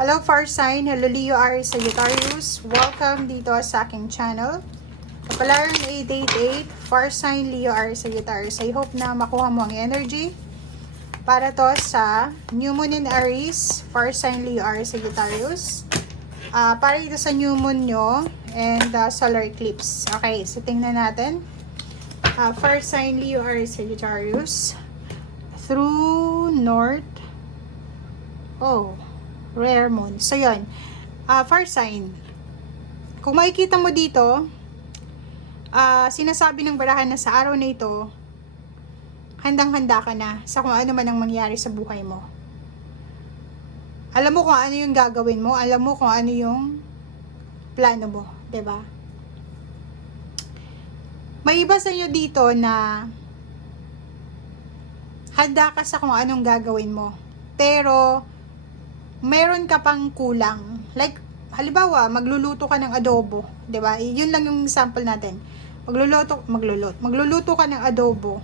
Hello Fire Sign, hello Leo, Aries, Sagittarius. Welcome dito sa aking channel. Kapalaran 888, Fire Sign, Leo, Aries, Sagittarius. I hope na makuha mo ang energy para to sa New Moon in Aries, Fire Sign, Leo, Aries, Sagittarius. Para ito sa New Moon nyo and Solar Eclipse. Okay, so tingnan natin. Fire Sign, Leo, Aries, Sagittarius. Through North. Oh, rare moon. So, yun. Fire sign. Kung makikita mo dito, sinasabi ng barahan na sa araw na ito, handang-handa ka na sa kung ano man ang mangyari sa buhay mo. Alam mo kung ano yung gagawin mo, alam mo kung ano yung plano mo, 'di ba? May iba sa inyo dito na handa ka sa kung anong gagawin mo. Pero meron ka pang kulang. Like, halimbawa, magluluto ka ng adobo. 'Di ba? Yun lang yung sample natin. Magluluto ka ng adobo.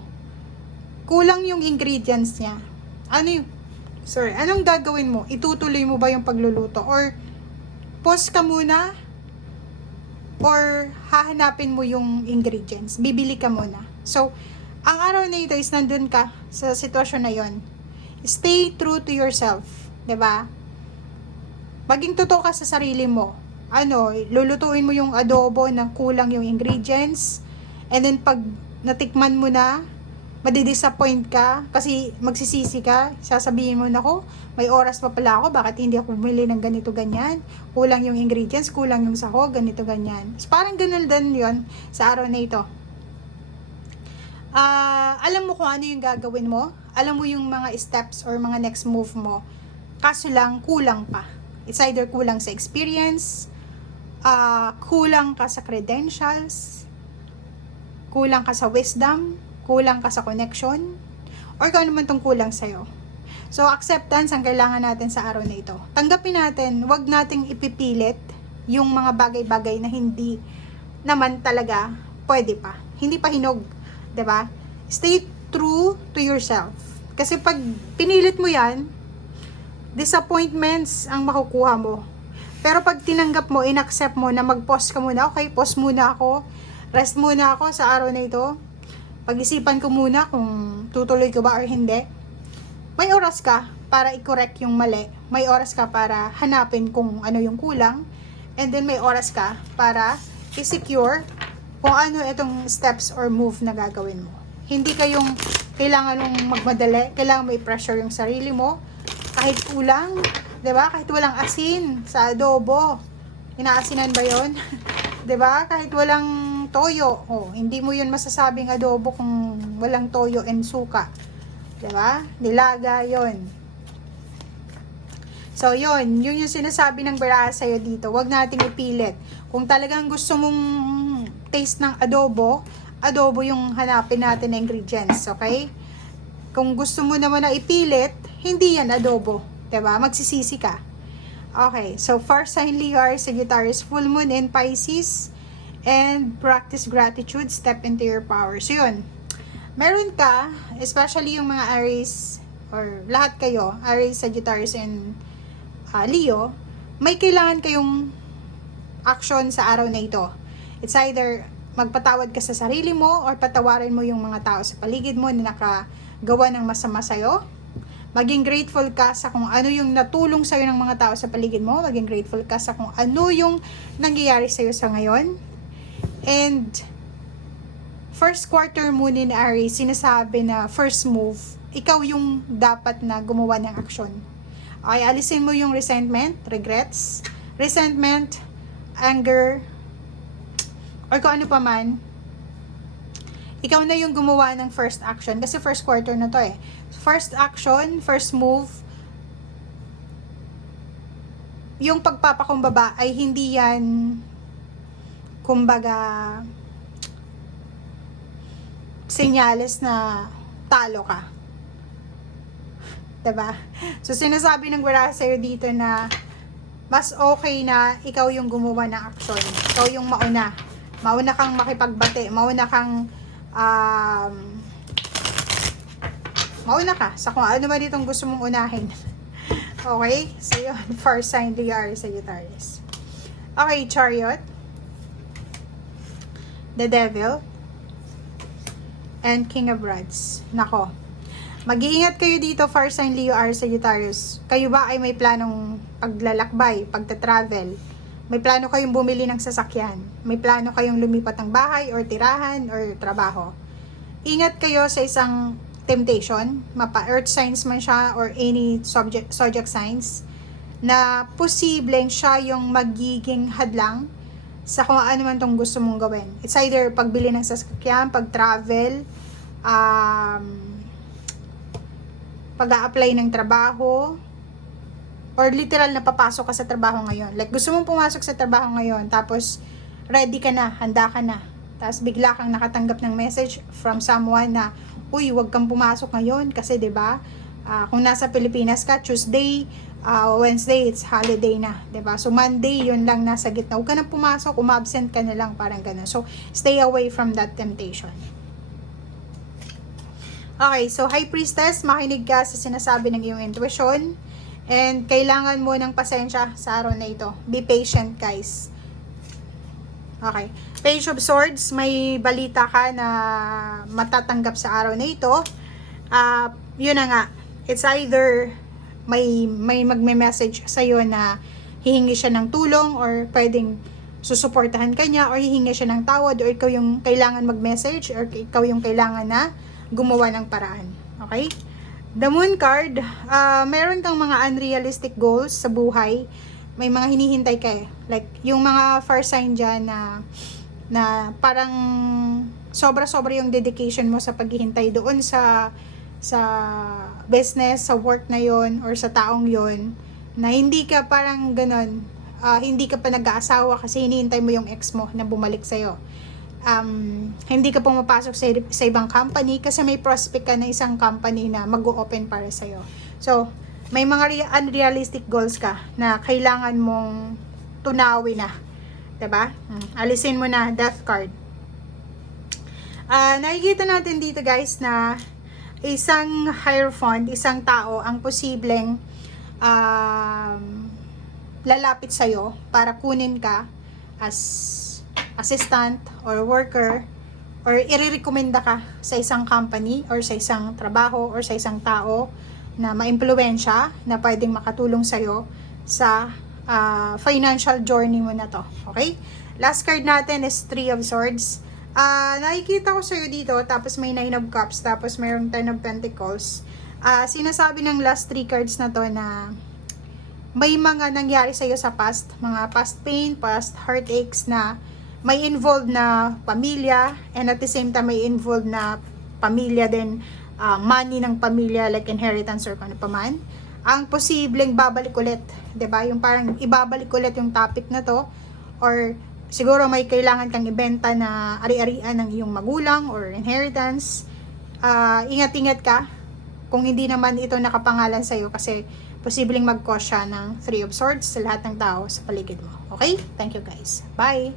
Kulang yung ingredients niya. Anong gagawin mo? Itutuloy mo ba yung pagluluto? Or, pause ka muna? Or, hahanapin mo yung ingredients? Bibili ka muna. So, ang araw na ito is nandun ka sa sitwasyon na yon. Stay true to yourself. 'Di ba? Maging totoo ka sa sarili mo. Lulutuin mo yung adobo na kulang yung ingredients. And then, pag natikman mo na, madidisappoint ka kasi magsisisi ka. Sasabihin mo, nako, may oras pa pala ako. Bakit hindi ako bumili ng ganito, ganyan? Kulang yung ingredients, kulang yung sahog, ganito, ganyan. So, parang ganun din yun sa araw na ito. Alam mo kung ano yung gagawin mo. Alam mo yung mga steps or mga next move mo. Kaso lang, kulang pa. It's either kulang sa experience, kulang ka sa credentials, kulang ka sa wisdom, kulang ka sa connection, or kung ano man tong kulang sa'yo. So, acceptance ang kailangan natin sa araw na ito. Tanggapin natin, wag nating ipipilit yung mga bagay-bagay na hindi naman talaga pwede pa. Hindi pa hinog, 'di ba? Stay true to yourself. Kasi pag pinilit mo yan, disappointments ang makukuha mo. Pero pag tinanggap mo, inaccept mo na mag-pause ka muna, okay, pause muna ako, rest muna ako sa araw na ito, pag-isipan ko muna kung tutuloy ko ba or hindi, may oras ka para i-correct yung mali, may oras ka para hanapin kung ano yung kulang, and then may oras ka para i-secure kung ano itong steps or move na gagawin mo. Hindi kayong kailangan mong magmadali, kailangan may pressure yung sarili mo, kahit kulang, 'di ba? Kahit walang asin sa adobo. Inaasinan ba 'yon? 'Di ba? Kahit walang toyo, hindi mo 'yun masasabing adobo kung walang toyo and suka. 'Di ba? Nilaga 'yon. So, 'yun yung sinasabi ng baraha sa'yo dito. Huwag nating ipilit. Kung talagang gusto mong taste ng adobo yung hanapin natin na ingredients, okay? Kung gusto mo naman na ipilit, hindi yan adobo, 'di ba? Magsisisi ka. Okay, so Fire Sign, Leo, Sagittarius, full moon in Pisces, and practice gratitude, step into your power. So yun, meron ka, especially yung mga Aries, or lahat kayo, Aries, Sagittarius, and Leo, may kailangan kayong action sa araw na ito. It's either magpatawad ka sa sarili mo, or patawarin mo yung mga tao sa paligid mo na nakagawa ng masama sa'yo. Maging grateful ka sa kung ano yung natulong sa'yo ng mga tao sa paligid mo. Maging grateful ka sa kung ano yung nangyayari sa'yo sa ngayon. And first quarter moon in Aries, sinasabi na first move, ikaw yung dapat na gumawa ng aksyon. Okay, alisin mo yung resentment, regrets, anger, or kung ano pa man. Ikaw na yung gumawa ng first action. Kasi first quarter na to eh. First action, first move. Yung pagpapakumbaba ay hindi yan, kumbaga, senyales na talo ka. 'Di ba? So, sinasabi ng baraha sa'yo dito na mas okay na ikaw yung gumawa ng action. Ikaw yung mauna. Mauna kang makipagbate. Mauna kang mauna ka sa kung ano man itong gusto mong unahin. Okay? So, yun. Fire sign Leo, Aries, Sagittarius. Okay, Chariot. The Devil. And King of Rods. Nako. Mag-iingat kayo dito, fire sign Leo, Aries, Sagittarius. Kayo ba ay may planong paglalakbay, pagta-travel? May plano kayong bumili ng sasakyan? May plano kayong lumipat ng bahay or tirahan or trabaho? Ingat kayo sa isang temptation, mapa-earth signs man siya or any zodiac signs, na posibleng siya yung magiging hadlang sa kung ano man tong gusto mong gawin. It's either pagbili ng sasakyan, pag-travel, pag-a-apply ng trabaho, or literal na papasok ka sa trabaho ngayon. Like, gusto mong pumasok sa trabaho ngayon, tapos ready ka na, handa ka na. Tapos bigla kang nakatanggap ng message from someone na, uy, wag kang pumasok ngayon kasi 'di ba? Kung nasa Pilipinas ka, Tuesday, Wednesday, it's holiday na, 'di ba? So Monday, yun lang nasa gitna. Huwag ka nang pumasok, umabsent ka na lang, parang ganun. So stay away from that temptation. Okay, so High Priestess, makinig ka sa sinasabi ng iyong intuition. And kailangan mo ng pasensya sa araw na ito. Be patient, guys. Okay. Page of Swords, may balita ka na matatanggap sa araw na ito. Yun na nga. It's either may magme-message sa'yo na hihingi siya ng tulong or pwedeng susuportahan ka niya or hihingi siya ng tawad or ikaw yung kailangan mag-message or ikaw yung kailangan na gumawa ng paraan. Okay? The Moon card, meron kang mga unrealistic goals sa buhay. May mga hinihintay ka eh. Like, yung mga fire sign dyan na parang sobra-sobra yung dedication mo sa paghihintay doon sa business, sa work na yon or sa taong yon na hindi ka parang ganon, hindi ka pa nag-aasawa kasi hinihintay mo yung ex mo na bumalik sa'yo. Hindi ka pumapasok sa ibang company kasi may prospect ka na isang company na mag-o-open para sa'yo. So, may mga unrealistic goals ka na kailangan mong tunawin na. Diba? Alisin mo na, Death card. Nakikita natin dito guys na isang hierophant, isang tao ang posibleng lalapit sa'yo para kunin ka as assistant or worker or irerekomenda ka sa isang company or sa isang trabaho or sa isang tao na maimpluwensya na pwedeng makatulong sa'yo sa financial journey mo na to. Okay? Last card natin is Three of Swords. Nakikita ko sa'yo dito, tapos may Nine of Cups, tapos mayroong Ten of Pentacles. Sinasabi ng last three cards na to na may mga nangyari sa'yo sa past, mga past pain, past heartaches na may involved na pamilya, and at the same time may involved na pamilya din, money ng pamilya like inheritance or kung ano pa man, ang posibleng babalik ulit, 'di ba? Yung parang ibabalik ulit yung topic na to, or siguro may kailangan kang ibenta na ari-arian ng iyong magulang or inheritance. Ingat-ingat ka kung hindi naman ito nakapangalan sa'yo kasi posibleng mag-cause siya ng Three of Swords sa lahat ng tao sa paligid mo. Okay? Thank you guys. Bye!